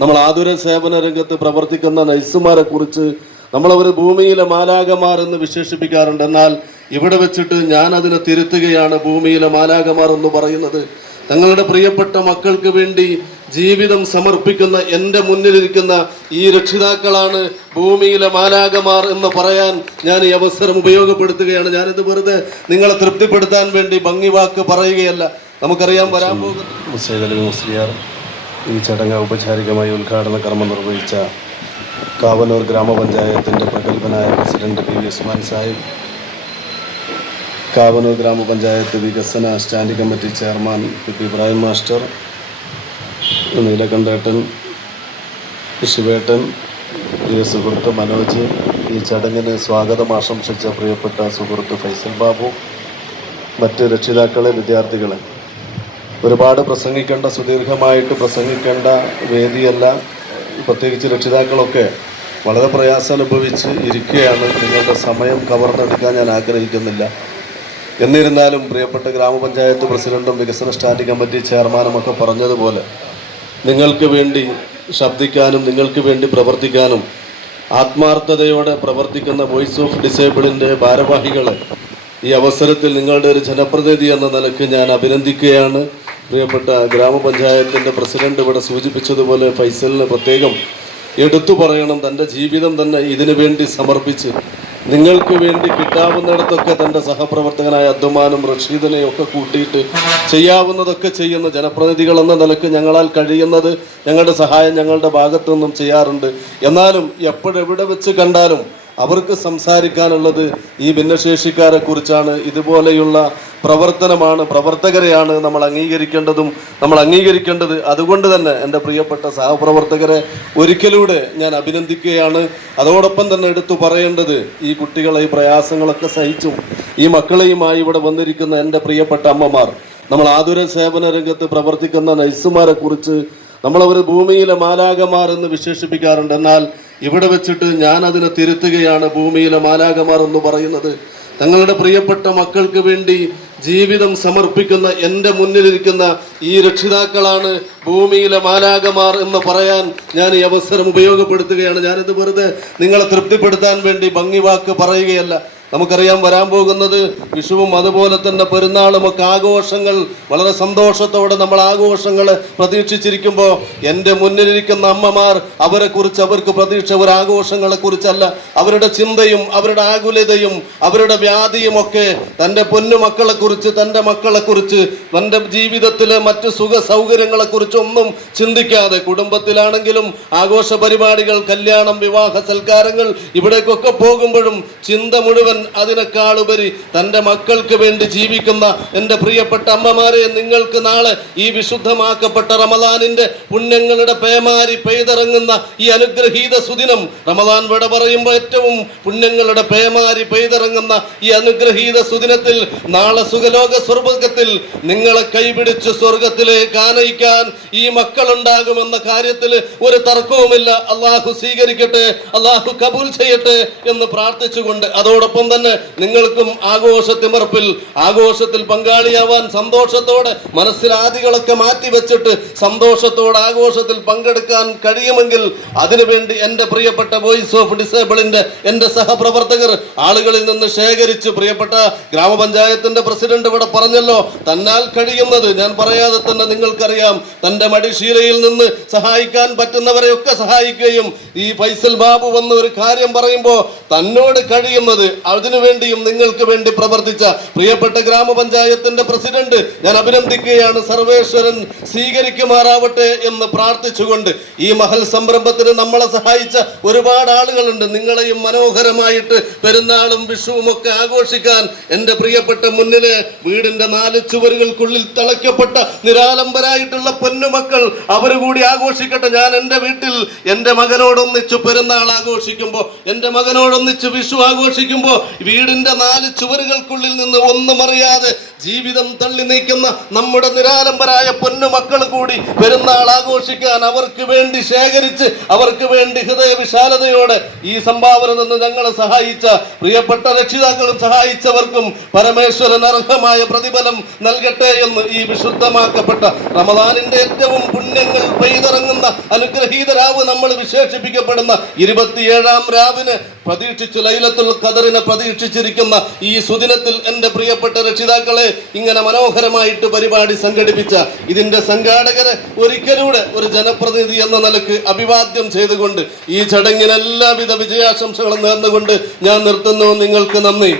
നമ്മൾ ആതുര സേവന രംഗത്ത് പ്രവർത്തിക്കുന്ന നഴ്സുമാരെ കുറിച്ച് നമ്മളവർ ഭൂമിയിലെ മാലാകമാർ എന്ന് വിശേഷിപ്പിക്കാറുണ്ട്. എന്നാൽ ഇവിടെ വെച്ചിട്ട് ഞാൻ അതിനെ തിരുത്തുകയാണ് ഭൂമിയിലെ മാലാകമാർ എന്ന് പറയുന്നത്. തങ്ങളുടെ പ്രിയപ്പെട്ട മക്കൾക്ക് വേണ്ടി ജീവിതം സമർപ്പിക്കുന്ന എന്റെ മുന്നിലിരിക്കുന്ന ഈ രക്ഷിതാക്കളാണ് ഭൂമിയിലെ മാലാകമാർ എന്ന് പറയാൻ ഞാൻ ഈ അവസരം ഉപയോഗപ്പെടുത്തുകയാണ്. ഞാനിത് വെറുതെ നിങ്ങളെ തൃപ്തിപ്പെടുത്താൻ വേണ്ടി ഭംഗി വാക്ക് പറയുകയല്ല. നമുക്കറിയാം വരാൻ പോകുന്നു ഈ ചടങ്ങ് ഔപചാരികമായി ഉദ്ഘാടന കർമ്മം നിർവഹിച്ച കാവനൂർ ഗ്രാമപഞ്ചായത്തിന്റെ പ്രഗത്ഭനായ president P V Usman Sahib Kavanoor ഗ്രാമപഞ്ചായത്ത് വികസന standing committee chairman P P Ibrahim master നീലകണ്ഠേട്ടൻ ശിവേട്ടൻ പ്രിയ സുഹൃത്ത് മനോജ് ഈ ചടങ്ങിന് സ്വാഗതം ആശംസിച്ച പ്രിയപ്പെട്ട സുഹൃത്ത് ഫൈസൽ ബാബു മറ്റ് രക്ഷിതാക്കളെ വിദ്യാർത്ഥികളെ. ഒരുപാട് പ്രസംഗിക്കേണ്ട സുദീർഘമായിട്ട് പ്രസംഗിക്കേണ്ട വേദിയല്ല. പ്രത്യേകിച്ച് രക്ഷിതാക്കളൊക്കെ വളരെ പ്രയാസം അനുഭവിച്ച് ഇരിക്കുകയാണ്. നിങ്ങളുടെ സമയം കവർന്നെടുക്കാൻ ഞാൻ ആഗ്രഹിക്കുന്നില്ല. എന്നിരുന്നാലും പ്രിയപ്പെട്ട ഗ്രാമപഞ്ചായത്ത് പ്രസിഡന്റും വികസന സ്റ്റാൻഡിംഗ് കമ്മിറ്റി ചെയർമാനും ഒക്കെ പറഞ്ഞതുപോലെ നിങ്ങൾക്ക് വേണ്ടി ശബ്ദിക്കാനും നിങ്ങൾക്ക് വേണ്ടി പ്രവർത്തിക്കാനും ആത്മാർത്ഥതയോടെ പ്രവർത്തിക്കുന്ന വോയിസ് ഓഫ് ഡിസേബിളിന്റെ ഭാരവാഹികളെ ഈ അവസരത്തിൽ നിങ്ങളുടെ ഒരു ജനപ്രതിനിധി എന്ന നിലയ്ക്ക് ഞാൻ അഭിനന്ദിക്കുകയാണ്. പ്രിയപ്പെട്ട ഗ്രാമപഞ്ചായത്തിന്റെ പ്രസിഡന്റ് ഇവിടെ സൂചിപ്പിച്ചതുപോലെ ഫൈസലിന് പ്രത്യേകം എടുത്തു പറയണം. തന്റെ ജീവിതം തന്നെ ഇതിനു വേണ്ടി സമർപ്പിച്ച് നിങ്ങൾക്ക് വേണ്ടി കിട്ടാവുന്നിടത്തൊക്കെ തന്റെ സഹപ്രവർത്തകനായ അദ്ദുമാനും റഷീദിനെയും ഒക്കെ കൂട്ടിയിട്ട് ചെയ്യാവുന്നതൊക്കെ ചെയ്യുന്ന ജനപ്രതിനിധികൾ എന്ന നിലയ്ക്ക് ഞങ്ങളാൽ കഴിയുന്നത് ഞങ്ങളുടെ സഹായം ഞങ്ങളുടെ ഭാഗത്തു നിന്നും ചെയ്യാറുണ്ട്. എന്നാലും എപ്പോഴെവിടെ വെച്ച് കണ്ടാലും അവർക്ക് സംസാരിക്കാനുള്ളത് ഈ ഭിന്നശേഷിക്കാരെ കുറിച്ചാണ്. ഇതുപോലെയുള്ള പ്രവർത്തനമാണ് പ്രവർത്തകരെയാണ് നമ്മൾ അംഗീകരിക്കേണ്ടതും നമ്മൾ അംഗീകരിക്കേണ്ടത്. അതുകൊണ്ട് തന്നെ എന്റെ പ്രിയപ്പെട്ട സഹപ്രവർത്തകരെ ഒരിക്കലൂടെ ഞാൻ അഭിനന്ദിക്കുകയാണ്. അതോടൊപ്പം തന്നെ എടുത്തു പറയേണ്ടത് ഈ കുട്ടികളെ ഈ പ്രയാസങ്ങളൊക്കെ സഹിച്ചും ഈ മക്കളെയുമായി ഇവിടെ വന്നിരിക്കുന്ന എന്റെ പ്രിയപ്പെട്ട അമ്മമാർ നമ്മൾ ആതുര സേവന രംഗത്ത് പ്രവർത്തിക്കുന്ന നഴ്സുമാരെ കുറിച്ച് നമ്മളവർ ഭൂമിയിലെ മാലാകമാർ എന്ന് വിശേഷിപ്പിക്കാറുണ്ട്. എന്നാൽ ഇവിടെ വെച്ചിട്ട് ഞാൻ അതിനെ തിരുത്തുകയാണ് ഭൂമിയിലെ മാലാകമാർ എന്ന് പറയുന്നത്. തങ്ങളുടെ പ്രിയപ്പെട്ട മക്കൾക്ക് വേണ്ടി ജീവിതം സമർപ്പിക്കുന്ന എന്റെ മുന്നിലിരിക്കുന്ന ഈ രക്ഷിതാക്കളാണ് ഭൂമിയിലെ മാലാകമാർ എന്ന് പറയാൻ ഞാൻ ഈ അവസരം ഉപയോഗപ്പെടുത്തുകയാണ്. ഞാനിത് വെറുതെ നിങ്ങളെ തൃപ്തിപ്പെടുത്താൻ വേണ്ടി ഭംഗിവാക്ക് പറയുകയല്ല. നമുക്കറിയാം വരാൻ പോകുന്നത് വിഷുവും അതുപോലെ തന്നെ പെരുന്നാളും ഒക്കെ ആഘോഷങ്ങൾ വളരെ സന്തോഷത്തോടെ നമ്മൾ ആഘോഷങ്ങൾ പ്രതീക്ഷിച്ചിരിക്കുമ്പോൾ എന്റെ മുന്നിലിരിക്കുന്ന അമ്മമാർ അവരെക്കുറിച്ച് അവർക്ക് പ്രതീക്ഷ ഒരു ആഘോഷങ്ങളെ കുറിച്ചല്ല അവരുടെ ചിന്തയും അവരുടെ ആകുലതയും അവരുടെ വ്യാധിയും ഒക്കെ തന്റെ പൊന്നുമക്കളെക്കുറിച്ച് മക്കളെ കുറിച്ച് തന്റെ മക്കളെക്കുറിച്ച് തന്റെ ജീവിതത്തിലെ മറ്റ് സുഖ സൗകര്യങ്ങളെക്കുറിച്ചൊന്നും ചിന്തിക്കാതെ കുടുംബത്തിലാണെങ്കിലും ആഘോഷ പരിപാടികൾ കല്യാണം വിവാഹ സൽക്കാരങ്ങൾ ഇവിടേക്കൊക്കെ പോകുമ്പോഴും ചിന്ത മുഴുവൻ അതിനേക്കാളുപരി തന്റെ മക്കൾക്ക് വേണ്ടി ജീവിക്കുന്ന എന്റെ പ്രിയപ്പെട്ട അമ്മമാരെ നിങ്ങൾക്ക് നാളെ ഈ വിശുദ്ധമാക്കപ്പെട്ട റമദാനിന്റെ പുണ്യങ്ങളുടെ പേമാരി പെയ്തിറങ്ങുന്ന ഈ അനുഗ്രഹീത സുദിനം റമദാൻ വിട പറയുമ്പോൾ ഏറ്റവും പുണ്യങ്ങളുടെ പേമാരി പെയ്തിറങ്ങുന്ന ഈ അനുഗ്രഹീത സുദിനത്തിൽ നാളെ സുഖലോക സ്വർഗത്തിൽ നിങ്ങളെ കൈപിടിച്ച് സ്വർഗത്തിലേക്ക് ആനയിക്കാൻ ഈ മക്കളുണ്ടാകുമെന്ന കാര്യത്തിൽ ഒരു തർക്കവുമില്ല. അള്ളാഹു സ്വീകരിക്കട്ടെ അള്ളാഹു കബൂൽ ചെയ്യട്ടെ എന്ന് പ്രാർത്ഥിച്ചുകൊണ്ട് അതോടൊപ്പം തന്നെ നിങ്ങൾക്കും ആഘോഷത്തിമർപ്പിൽ ആഘോഷത്തിൽ പങ്കാളിയാവാൻ സന്തോഷത്തോടെ മനസ്സിലാദികളൊക്കെ മാറ്റി വെച്ചിട്ട് സന്തോഷത്തോടെ ആഘോഷത്തിൽ പങ്കെടുക്കാൻ കഴിയുമെങ്കിൽ അതിനുവേണ്ടി എന്റെ പ്രിയപ്പെട്ട വോയിസ് ഓഫ് ഡിസേബിളിന്റെ എന്റെ സഹപ്രവർത്തകർ ആളുകളിൽ നിന്ന് ശേഖരിച്ച്. പ്രിയപ്പെട്ട ഗ്രാമപഞ്ചായത്തിന്റെ പ്രസിഡന്റ് ഇവിടെ പറഞ്ഞല്ലോ തന്നാൽ കഴിയുന്നത്. ഞാൻ പറയാതെ തന്നെ നിങ്ങൾക്കറിയാം തന്റെ മടിശീലയിൽ നിന്ന് സഹായിക്കാൻ പറ്റുന്നവരെയൊക്കെ സഹായിക്കുകയും ഈ ഫൈസൽ ബാബു വന്ന ഒരു കാര്യം പറയുമ്പോൾ തന്നോട് കഴിയുന്നത് അതിനുവേണ്ടിയും നിങ്ങൾക്ക് വേണ്ടി പ്രവർത്തിച്ച പ്രിയപ്പെട്ട ഗ്രാമപഞ്ചായത്തിന്റെ പ്രസിഡന്റ് ഞാൻ അഭിനന്ദിക്കുകയാണ്. സർവേശ്വരൻ സ്വീകരിക്കുമാറാവട്ടെ എന്ന് പ്രാർത്ഥിച്ചുകൊണ്ട് ഈ മഹൽ സംരംഭത്തിന് നമ്മളെ സഹായിച്ച ഒരുപാട് ആളുകളുണ്ട്. നിങ്ങളെയും മനോഹരമായിട്ട് പെരുന്നാളും വിഷുവും ഒക്കെ ആഘോഷിക്കാൻ എന്റെ പ്രിയപ്പെട്ട മുന്നിലെ വീടിന്റെ നാല് ചുവരുകൾക്കുള്ളിൽ തളയ്ക്കപ്പെട്ട നിരാലംബരായിട്ടുള്ള പൊന്നുമക്കൾ അവർ കൂടി ആഘോഷിക്കട്ടെ. ഞാൻ എന്റെ വീട്ടിൽ എന്റെ മകനോടൊന്നിച്ച് പെരുന്നാൾ ആഘോഷിക്കുമ്പോൾ എന്റെ മകനോടൊന്നിച്ച് വിഷു ആഘോഷിക്കുമ്പോൾ വീടിന്റെ നാല് ചുവരുകൾക്കുള്ളിൽ നിന്ന് ഒന്നും അറിയാതെ ജീവിതം തള്ളി നീക്കുന്ന നമ്മുടെ നിരാലംബരായ പൊന്നുമക്കൾ കൂടി പെരുന്നാൾ ആഘോഷിക്കാൻ അവർക്ക് വേണ്ടി ശേഖരിച്ച് അവർക്ക് വേണ്ടി ഹൃദയ വിശാലതയോടെ ഈ സംഭാവന നിന്ന് ഞങ്ങളെ സഹായിച്ച പ്രിയപ്പെട്ട രക്ഷിതാക്കളും സഹായിച്ചവർക്കും പരമേശ്വരൻ അർഹമായ പ്രതിഫലം നൽകട്ടെ എന്ന് ഈ വിശുദ്ധമാക്കപ്പെട്ട റമദാനിന്റെ ഏറ്റവും പുണ്യങ്ങൾ പെയ്തിറങ്ങുന്ന അനുഗ്രഹീത രാവ് നമ്മൾ വിശേഷിപ്പിക്കപ്പെടുന്ന ഇരുപത്തിയേഴാം രാവിന് പ്രതീക്ഷിച്ചു ലൈലത്തുൽ ഖദറിനെ പ്രതീക്ഷിച്ചിരിക്കുന്ന ഈ സുദിനത്തിൽ എന്റെ പ്രിയപ്പെട്ട രക്ഷിതാക്കളെ ഇങ്ങനെ മനോഹരമായിട്ട് പരിപാടി സംഘടിപ്പിച്ച ഇതിന്റെ സംഘാടകരെ ഒരിക്കലൂടെ ഒരു ജനപ്രതിനിധി എന്ന നിലയ്ക്ക് അഭിവാദ്യം ചെയ്തുകൊണ്ട് ഈ ചടങ്ങിന് എല്ലാവിധ വിജയാശംസകളും നേർന്നുകൊണ്ട് ഞാൻ നിർത്തുന്നു. നിങ്ങൾക്ക് നന്ദി.